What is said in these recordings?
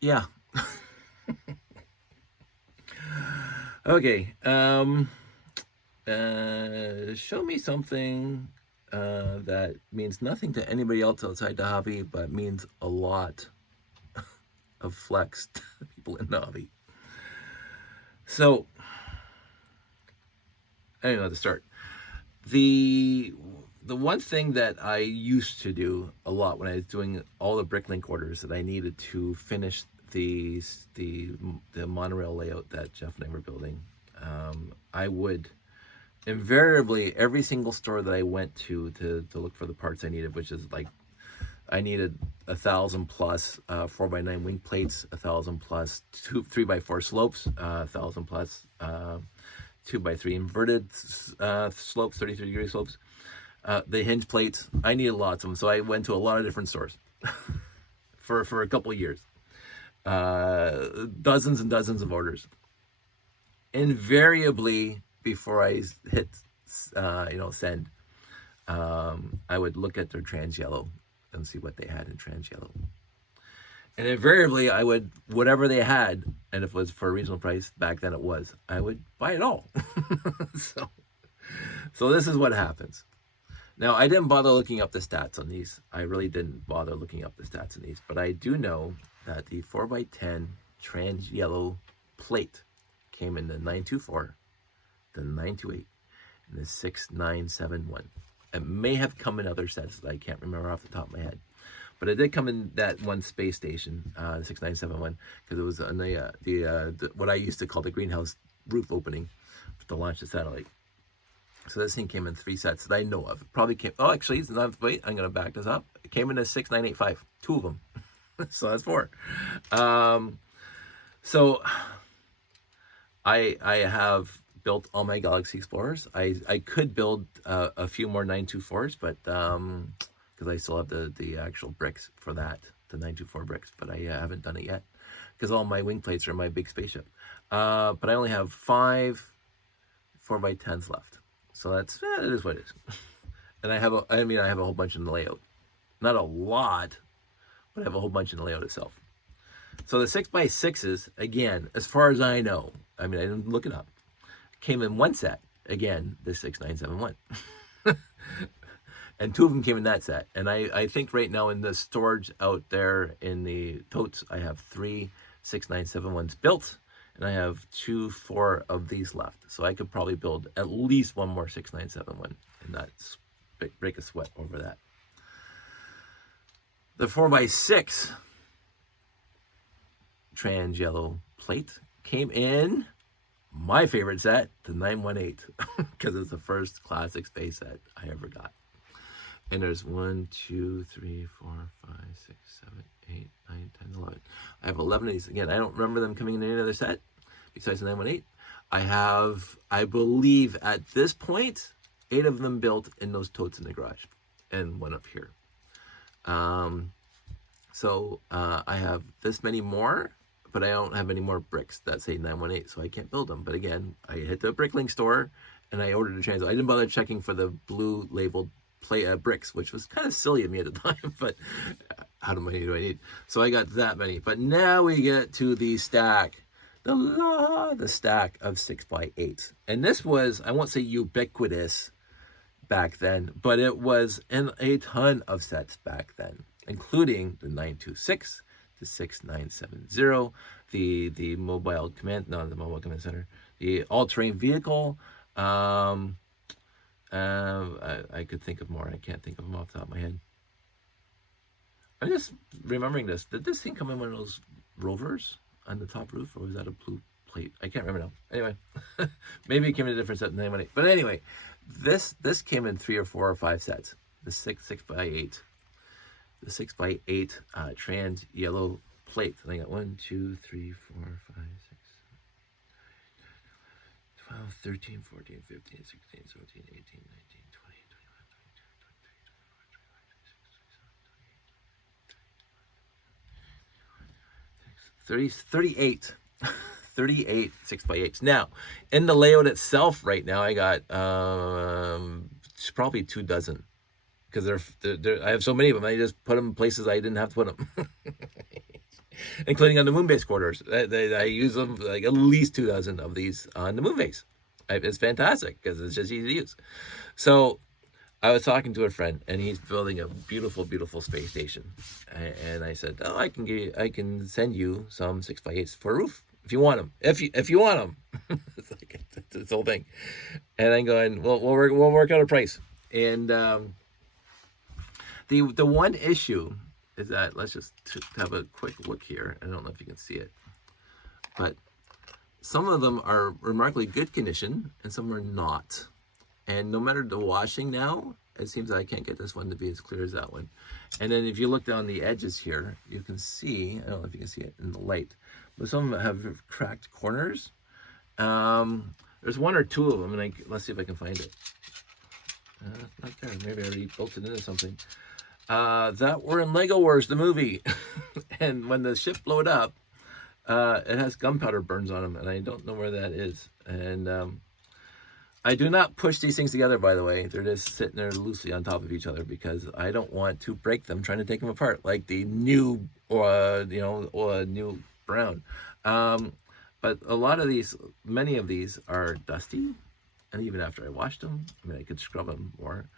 Yeah. Okay. Show me something that means nothing to anybody else outside the hobby, but means a lot of flex to people in the hobby. So, I don't know how to start. The the one thing that I used to do a lot when I was doing all the Bricklink orders that I needed to finish the the monorail layout that Jeff and I were building, I would invariably every single store that I went to look for the parts I needed, which is like I needed 1,000 plus 4x9 wing plates, 1,000 plus 3x4 slopes, 1,000 plus 2x3 inverted slopes, 33-degree slopes. The hinge plates, I needed lots of them, so I went to a lot of different stores for a couple of years, dozens and dozens of orders. Invariably, before I hit, send, I would look at their trans yellow and see what they had in trans yellow. And invariably, I would, whatever they had, and if it was for a reasonable price, back then it was, I would buy it all. so, so this is what happens. Now, I didn't bother looking up the stats on these. I really didn't bother looking up the stats on these, but I do know that the 4x10 trans yellow plate came in the 924, the 928, and the 6971. It may have come in other sets that I can't remember off the top of my head. But it did come in that one space station, the 6971, because it was on the what I used to call the greenhouse roof opening to launch the satellite. So this thing came in 3 sets that I know of. It probably came. Oh, actually, it's not. Wait, I'm gonna back this up. It came in a 6985, 2 of them. So that's 4. So I have built all my Galaxy Explorers. I could build a few more 924s, but because I still have the actual bricks for that, the 924 bricks, but I haven't done it yet because all my wing plates are in my big spaceship. But I only have 5 4x10s left, so that's it is what it is. And I have I have a whole bunch in the layout, not a lot, but I have a whole bunch in the layout itself. So the 6x6s, again, as far as I know, I mean I didn't look it up, came in one set. Again, the 6971. And 2 of them came in that set. And I think right now in the storage out there in the totes, I have 3 6971s built, and I have 4 of these left. So I could probably build at least one more 6971 and not break a sweat over that. The 4x6 trans yellow plate came in my favorite set, the 918, because it's the first classic space set I ever got. And there's 1, 2, 3, 4, 5, 6, 7, 8, 9, 10, 11. I have 11 of these. Again, I don't remember them coming in any other set besides the 918. I have, I believe at this point, 8 of them built in those totes in the garage and 1 up here. So I have this many more, but I don't have any more bricks that say 918, so I can't build them. But again, I hit the Bricklink store and I ordered a transit. I didn't bother checking for the blue labeled bricks, which was kind of silly of me at the time, but how many do I need? So I got that many. But now we get to the stack, the stack of 6x8. And this was, I won't say ubiquitous back then, but it was in a ton of sets back then, including the 926, the 6970, the mobile command, no, the mobile command center, the all-terrain vehicle. I could think of more. I can't think of them off the top of my head. I'm just remembering this. Did this thing come in one of those rovers on the top roof, or was that a blue plate? I can't remember now. Anyway, maybe it came in a different set than 918. But anyway, this came in 3 or 4 or 5 sets. The 6x8, the 6x8 trans yellow plate. And I got 1, 2, 3, 4, 5, 6, 12, 13, 14, 15, 16, 17, 18, 19, 20, 21, 38 38 6x8s. Now in the layout itself right now I got probably 2 dozen, because they're I have so many of them. I just put them places I didn't have to put them. including on the moon base quarters. I use them like at least 2 dozen of these on the moon base. It's fantastic because it's just easy to use. So I was talking to a friend, and he's building a beautiful, beautiful space station. And I said, "Oh, I can send you some 6x8s for a roof if you want them. If you want them." It's like it's this whole thing. And I'm going, "Well, we'll work out a price." And the one issue is that, let's just have a quick look here. I don't know if you can see it, but some of them are remarkably good condition, and some are not. And no matter the washing now, it seems that I can't get this one to be as clear as that one. And then if you look down the edges here, you can see, I don't know if you can see it in the light, but some of them have cracked corners. There's one or two of them, and let's see if I can find it. Not there. Maybe I already built it into something. That were in Lego Wars, the movie. And when the ship blowed up, it has gunpowder burns on them, and I don't know where that is. And I do not push these things together, by the way. They're just sitting there loosely on top of each other because I don't want to break them trying to take them apart like the new, or new brown. But a lot of these, many of these are dusty, and even after I washed them, I mean, I could scrub them more.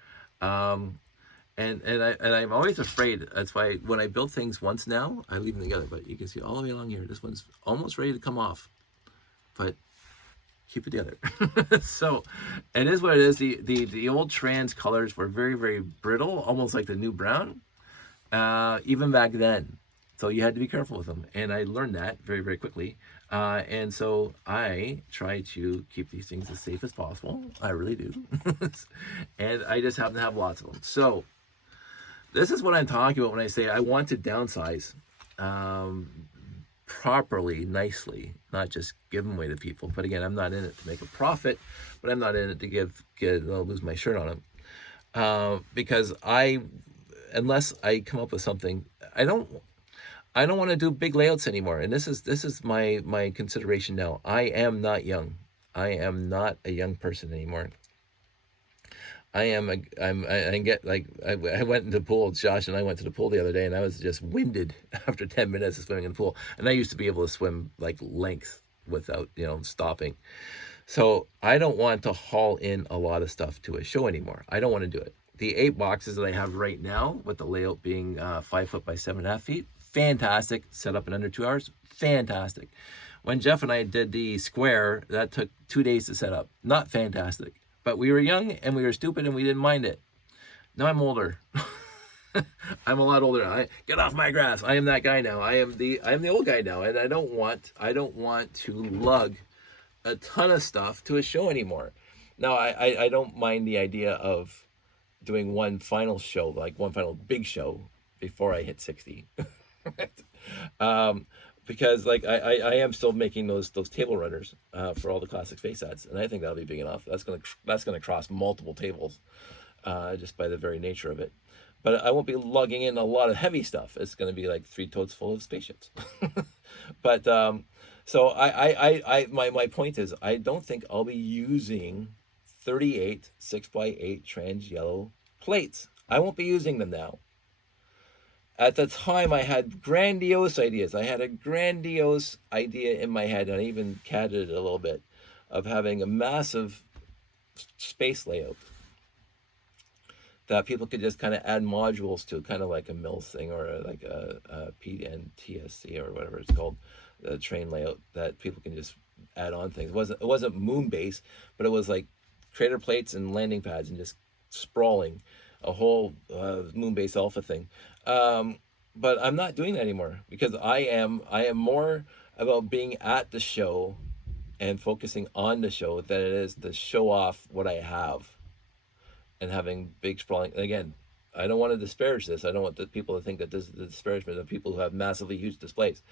And I'm always afraid. That's why when I build things once now, I leave them together. But you can see all the way along here, this one's almost ready to come off, but keep it together. So it is what it is. The old trans colors were very, very brittle, almost like the new brown, even back then. So you had to be careful with them. And I learned that very, very quickly. And so I try to keep these things as safe as possible. I really do. And I just happen to have lots of them. So this is what I'm talking about when I say I want to downsize properly, nicely, not just give them away to people. But again, I'm not in it to make a profit, but I'm not in it to lose my shirt on them. Because unless I come up with something, I don't want to do big layouts anymore. And this is my consideration now. I am not young. I am not a young person anymore. I went into the pool. Josh and I went to the pool the other day, and I was just winded after 10 minutes of swimming in the pool. And I used to be able to swim like length without, stopping. So I don't want to haul in a lot of stuff to a show anymore. I don't want to do it. The 8 boxes that I have right now, with the layout being 5 foot by 7.5 feet, fantastic. Set up in under 2 hours, fantastic. When Jeff and I did the square, that took 2 days to set up. Not fantastic. But we were young and we were stupid and we didn't mind it. Now I'm older. I'm a lot older. Get off my grass. I am that guy now. I am the old guy now, and I don't want to lug a ton of stuff to a show anymore. Now I don't mind the idea of doing one final show, like one final big show before I hit 60. Because like I am still making those table runners for all the classic space ads, and I think that'll be big enough. That's gonna cross multiple tables, just by the very nature of it. But I won't be lugging in a lot of heavy stuff. It's gonna be like 3 totes full of spaceships. But so my point is, I don't think I'll be using 38 6x8 trans yellow plates. I won't be using them now. At the time, I had grandiose ideas. I had a grandiose idea in my head, and I even catted it a little bit, of having a massive space layout that people could just kind of add modules to, kind of like a Mills thing, or like a PNTSC or whatever it's called, the train layout, that people can just add on things. It wasn't moon base, but it was like crater plates and landing pads and just sprawling a whole moon base alpha thing. But I'm not doing that anymore, because I am more about being at the show and focusing on the show than it is to show off what I have and having big sprawling. And again, I don't want to disparage this. I don't want the people to think that this is the disparagement of people who have massively huge displays.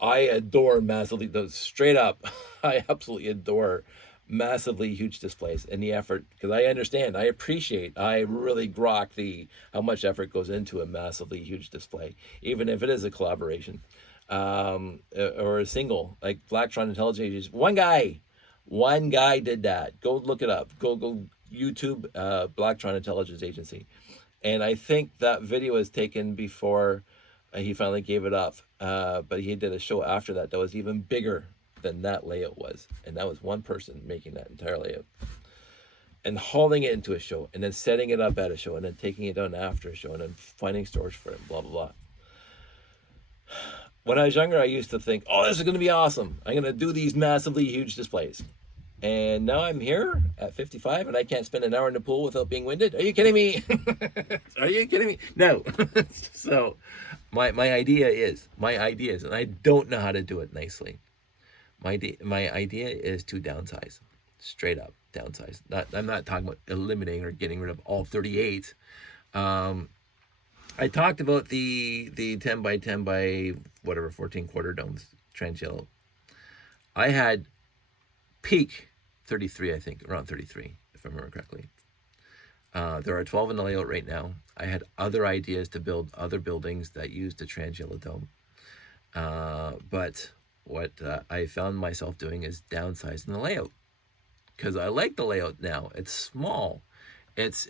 I adore massively, straight up, I absolutely adore massively huge displays and the effort, because I understand, I appreciate, I really grok how much effort goes into a massively huge display, even if it is a collaboration, or a single, like Blacktron Intelligence Agency. One guy did that. Go look it up. Go YouTube Blacktron Intelligence Agency. And I think that video was taken before He finally gave it up. But he did a show after that was even bigger than that layout was. And that was one person making that entire layout. And hauling it into a show, and then setting it up at a show, and then taking it down after a show, and then finding storage for it, blah, blah, blah. When I was younger, I used to think, oh, this is going to be awesome. I'm going to do these massively huge displays. And now I'm here at 55, and I can't spend an hour in the pool without being winded. Are you kidding me? Are you kidding me? No. So my idea is, and I don't know how to do it nicely. My idea is to downsize, straight up downsize. I'm not talking about eliminating or getting rid of all 38. I talked about the 10 by 10 by whatever 14 quarter domes trans yellow. I had peak 33, I think, around 33, if I remember correctly. There are 12 in the layout right now. I had other ideas to build other buildings that used the trans yellow dome. But what I found myself doing is downsizing the layout, because I like the layout now. It's small, it's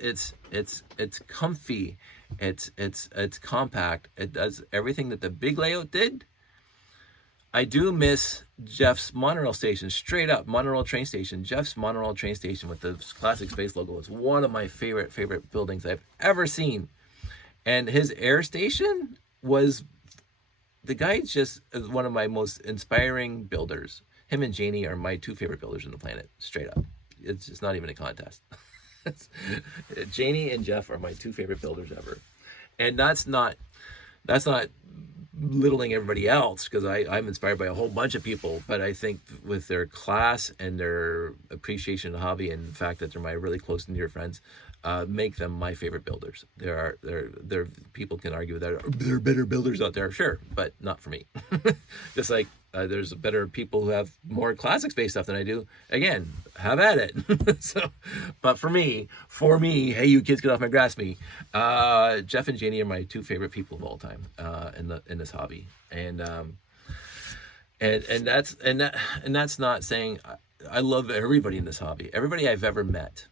comfy, it's compact. It does everything that the big layout did. I do miss Jeff's monorail station, straight up monorail train station. Jeff's monorail train station with the classic space logo is one of my favorite buildings I've ever seen. And his air station was, the guy's just one of my most inspiring builders. Him and Janie are my two favorite builders on the planet, straight up. It's just not even a contest. Janie and Jeff are my two favorite builders ever. And that's not littling everybody else, because I'm inspired by a whole bunch of people, but I think with their class and their appreciation of the hobby and the fact that they're my really close and dear friends, make them my favorite builders. There people can argue that there are better builders out there, sure, but not for me. Just like there's better people who have more classic space stuff than I do. Again, have at it. So, but for me, hey, you kids, get off my grass, me. Jeff and Janie are my two favorite people of all time in this hobby, and that's not saying I love everybody in this hobby. Everybody I've ever met,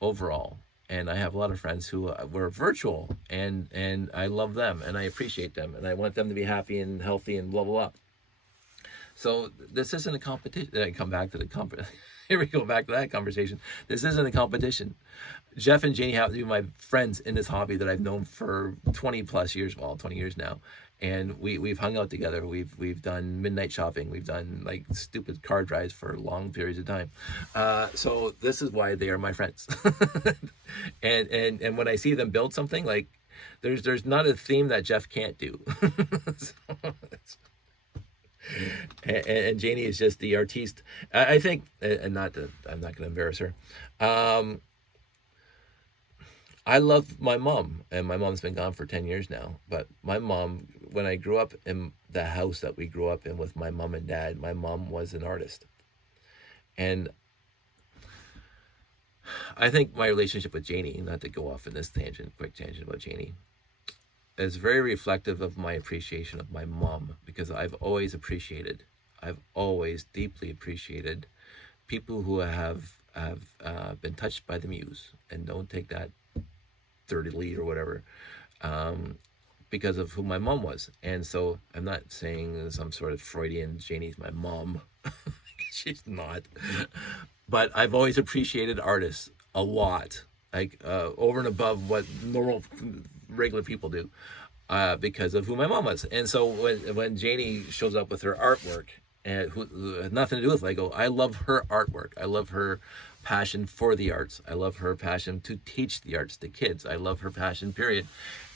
overall. And I have a lot of friends who were virtual, and I love them, and I appreciate them, and I want them to be happy and healthy and blah, blah, blah. So this isn't a competition. I come back to the here we go back to that conversation. This isn't a competition. Jeff and Janie happen to be my friends in this hobby that I've known for 20 plus years, well, 20 years now. And we've hung out together. We've done midnight shopping. We've done like stupid car drives for long periods of time. So this is why they are my friends. and when I see them build something, like there's not a theme that Jeff can't do. And Janie is just the artiste. I think, and I'm not going to embarrass her. I love my mom, and my mom's been gone for 10 years now. But my mom, when I grew up in the house that we grew up in with my mom and dad, my mom was an artist. And I think my relationship with Janie, not to go off in this quick tangent about Janie, is very reflective of my appreciation of my mom, because I've always deeply appreciated people who have been touched by the muse, and don't take that dirtily or whatever, because of who my mom was. And so I'm not saying some sort of Freudian Janie's my mom. She's not. But I've always appreciated artists a lot, like over and above what normal regular people do, because of who my mom was. And so when Janie shows up with her artwork, and who had nothing to do with Lego, I love her artwork. I love her passion for the arts. I love her passion to teach the arts to kids. I love her passion, period.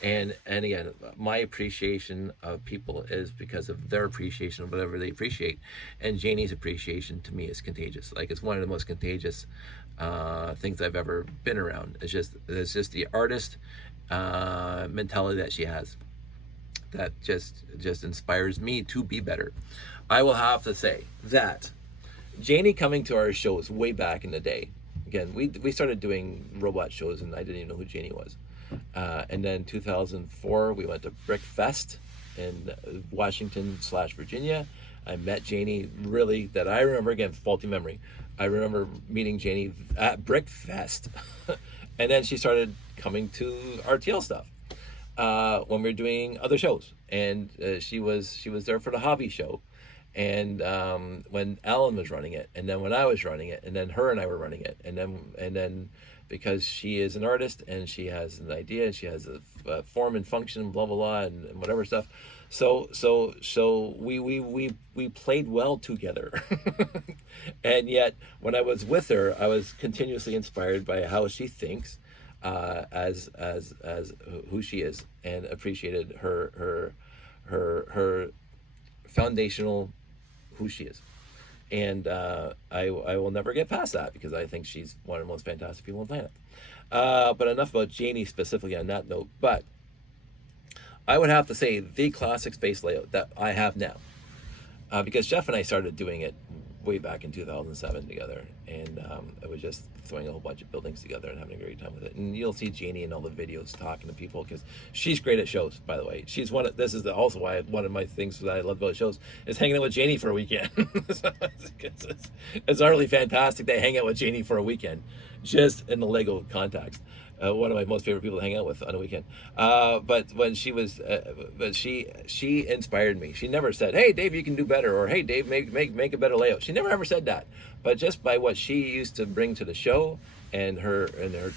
And again, my appreciation of people is because of their appreciation of whatever they appreciate. And Janie's appreciation to me is contagious. Like, it's one of the most contagious things I've ever been around. It's just the artist mentality that she has that just inspires me to be better. I will have to say that Janie coming to our shows way back in the day, again, we started doing robot shows and I didn't even know who Janie was. And then 2004, we went to Brick Fest in Washington/Virginia. I met Janie, really, that I remember, again, faulty memory. I remember meeting Janie at Brick Fest. And then she started coming to RTL stuff. when we were doing other shows, and she was there for the hobby show, and when Alan was running it, and then when I was running it, and then her and I were running it, and then because she is an artist and she has an idea and she has a form and function, blah blah blah, and whatever stuff. So we played well together, and yet when I was with her, I was continuously inspired by how she thinks, as who she is, and appreciated her foundational who she is. And I will never get past that because I think she's one of the most fantastic people on the planet. But enough about Janie specifically on that note. But I would have to say the classic space layout that I have now, because Jeff and I started doing it way back in 2007 together, and it was just throwing a whole bunch of buildings together and having a great time with it. And you'll see Janie in all the videos talking to people because she's great at shows, by the way. She's one of, this is also why one of my things that I love about shows is hanging out with Janie for a weekend. So it's utterly fantastic to hang out with Janie for a weekend, just in the Lego context. One of my most favorite people to hang out with on a weekend. But when she was, but she inspired me. She never said, "Hey, Dave, you can do better," or "Hey, Dave, make a better layout." She never ever said that. But just by what she used to bring to the show, and her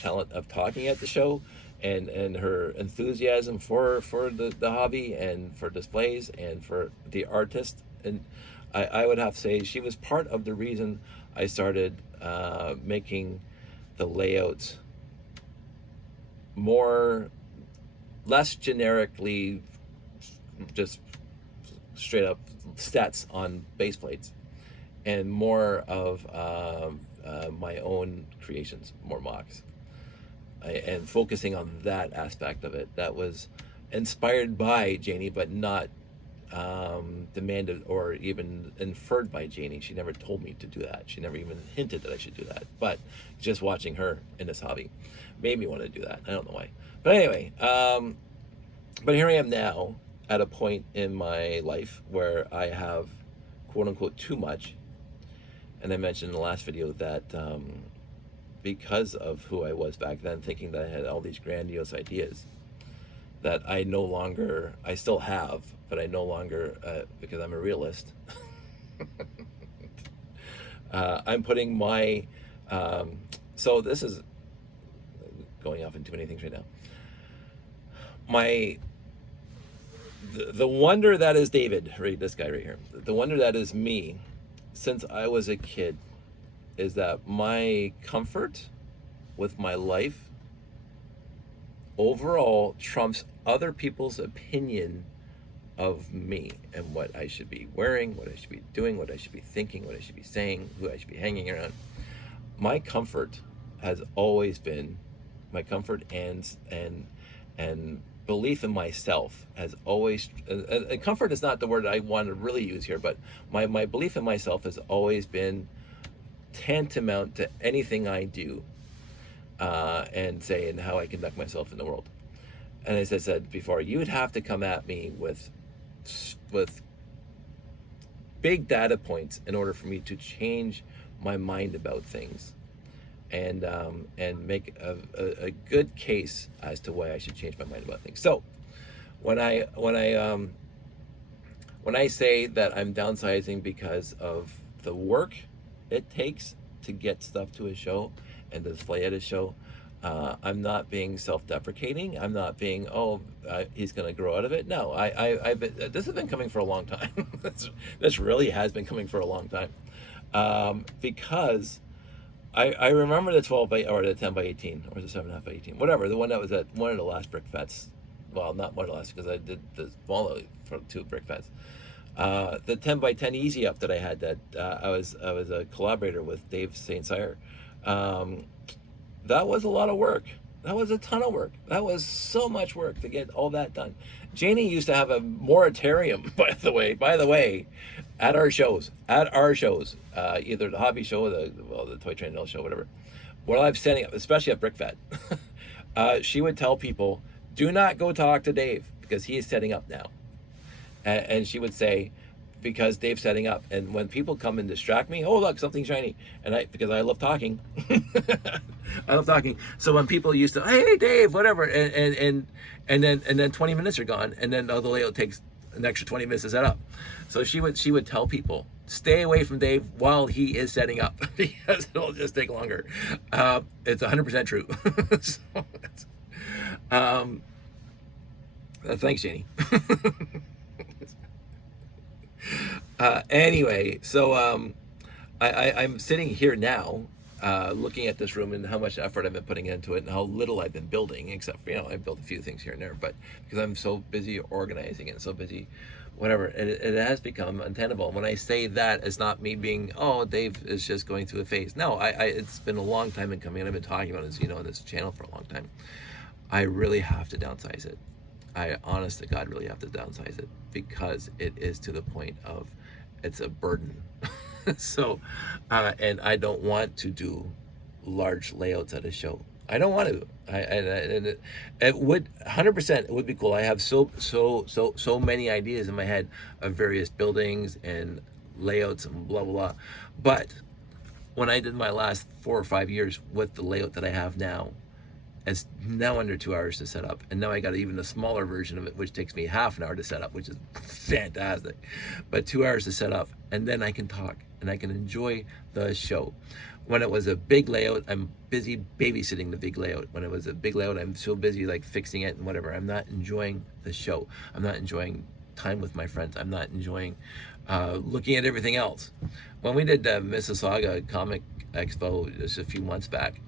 talent of talking at the show, and her enthusiasm for the hobby and for displays and for the artist, and I would have to say she was part of the reason I started making the layouts less generically, just straight up stats on base plates, and more of my own creations, more mocks, and focusing on that aspect of it. That was inspired by Janie, but not demanded or even inferred by Janie. She never told me to do that. She never even hinted that I should do that. But just watching her in this hobby made me want to do that. I don't know why. But anyway, but here I am now at a point in my life where I have, quote unquote, too much. And I mentioned in the last video that because of who I was back then, thinking that I had all these grandiose ideas, that I no longer, I still have, but I no longer, because I'm a realist, I'm putting my, so this is going off into many things right now. The wonder that is David, right, this guy right here, the wonder that is me since I was a kid is that my comfort with my life overall trumps other people's opinion of me and what I should be wearing, what I should be doing, what I should be thinking, what I should be saying, who I should be hanging around. My comfort has always been, my comfort and belief in myself has always, and comfort is not the word I want to really use here, but my belief in myself has always been tantamount to anything I do, and say, and how I conduct myself in the world. And as I said before, you would have to come at me with big data points in order for me to change my mind about things, and make a good case as to why I should change my mind about things. So when I say that I'm downsizing because of the work it takes to get stuff to a show and to display at a show, I'm not being self-deprecating. I'm not being, he's going to grow out of it. No, this has been coming for a long time. This really has been coming for a long time, because I remember the 12 by, or the 10 by 18, or the 7.5 by 18, whatever, the one that was at one of the last brick fets. Well, not one of the last, because I did the smaller for 2 brick fets. The 10 by 10 easy up that I had, that I was a collaborator with Dave St. Cyr. That was a lot of work. That was a ton of work. That was so much work to get all that done. Janie used to have a moratorium, by the way, at our shows, either the hobby show or the Toy Train Hill show, whatever. While I'm setting up, especially at BrickFed, she would tell people, do not go talk to Dave because he is setting up now. And she would say, because Dave's setting up. And when people come and distract me, oh look, something shiny, and because I love talking, I love talking. So when people used to, hey Dave, whatever, and then 20 minutes are gone, and then the layout takes an extra 20 minutes to set up. So she would tell people, stay away from Dave while he is setting up because it'll just take longer. It's 100% true. So thanks, Janie. Anyway, so I'm sitting here now, looking at this room and how much effort I've been putting into it and how little I've been building, except for, I've built a few things here and there, but because I'm so busy organizing and so busy, whatever, it has become untenable. When I say that, it's not me being, oh, Dave is just going through a phase. No, it's been a long time in coming, and I've been talking about it, as you know, on this channel for a long time. I really have to downsize it. I honest to God really have to downsize it because it is to the point of it's a burden. So, and I don't want to do large layouts at a show. I don't want to. It would 100%. It would be cool. I have so many ideas in my head of various buildings and layouts and blah blah blah. But when I did my last 4 or 5 years with the layout that I have now, it's now under 2 hours to set up, and now I got even a smaller version of it, which takes me half an hour to set up, which is fantastic. But 2 hours to set up, and then I can talk and I can enjoy the show. When it was a big layout, I'm busy babysitting the big layout. When it was a big layout, I'm so busy like fixing it and whatever. I'm not enjoying the show. I'm not enjoying time with my friends. I'm not enjoying looking at everything else. When we did the Mississauga Comic Expo just a few months back,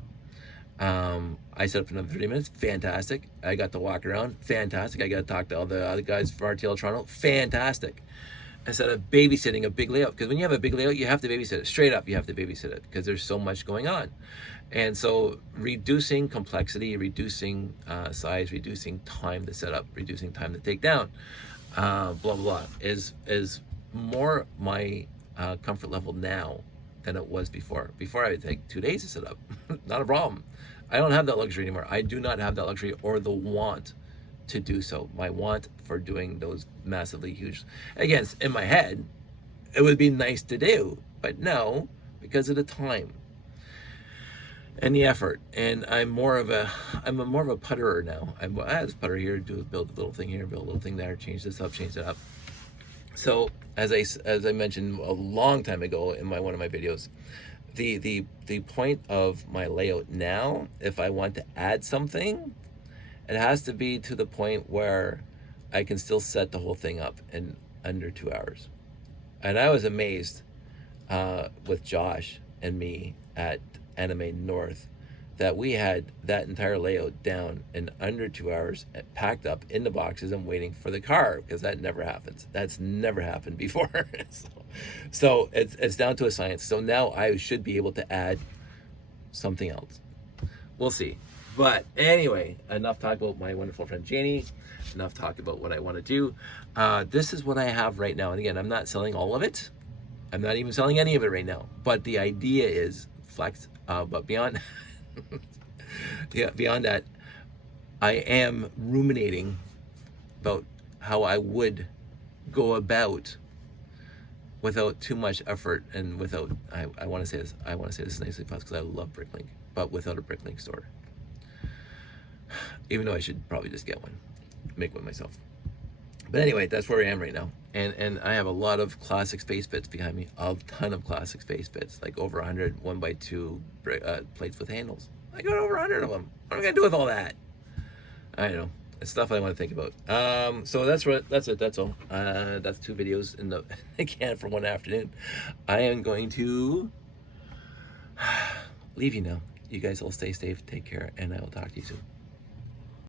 I set up for another 30 minutes. Fantastic. I got to walk around. Fantastic. I got to talk to all the other guys from RTL Toronto. Fantastic. Instead of babysitting a big layout, because when you have a big layout, you have to babysit it. Straight up, you have to babysit it because there's so much going on. And so reducing complexity, reducing size, reducing time to set up, reducing time to take down, blah, blah, blah, is more my comfort level now than it was before. Before I would take 2 days to set up. Not a problem. I don't have that luxury anymore. I do not have that luxury or the want to do so. My want for doing those massively huge, again, in my head, it would be nice to do, but no, because of the time and the effort. And I'm more of a putterer now. I just putter here, build a little thing here, build a little thing there, change this up, change that up. So as I mentioned a long time ago in one of my videos, the point of my layout now, if I want to add something, it has to be to the point where I can still set the whole thing up in under 2 hours. And I was amazed with Josh and me at Anime North that we had that entire layout down in under 2 hours, packed up in the boxes and waiting for the car, because that never happens. That's never happened before. So it's down to a science. So now I should be able to add something else. We'll see. But anyway, enough talk about my wonderful friend Janie. Enough talk about what I want to do. This is what I have right now. And again, I'm not selling all of it. I'm not even selling any of it right now. But the idea is flex. But beyond, beyond that, I am ruminating about how I would go about without too much effort and without, I want to say this nicely fast because I love Bricklink, but without a Bricklink store. Even though I should probably just get one, make one myself. But anyway, that's where I am right now. And I have a lot of classic space bits behind me, a ton of classic space bits, like over 100 1x2 plates with handles. I got over 100 of them. What am I gonna do with all that? I don't know. It's stuff I want to think about. So that's all. That's 2 videos in the can for one afternoon. I am going to leave you now. You guys all stay safe, take care, and I will talk to you soon.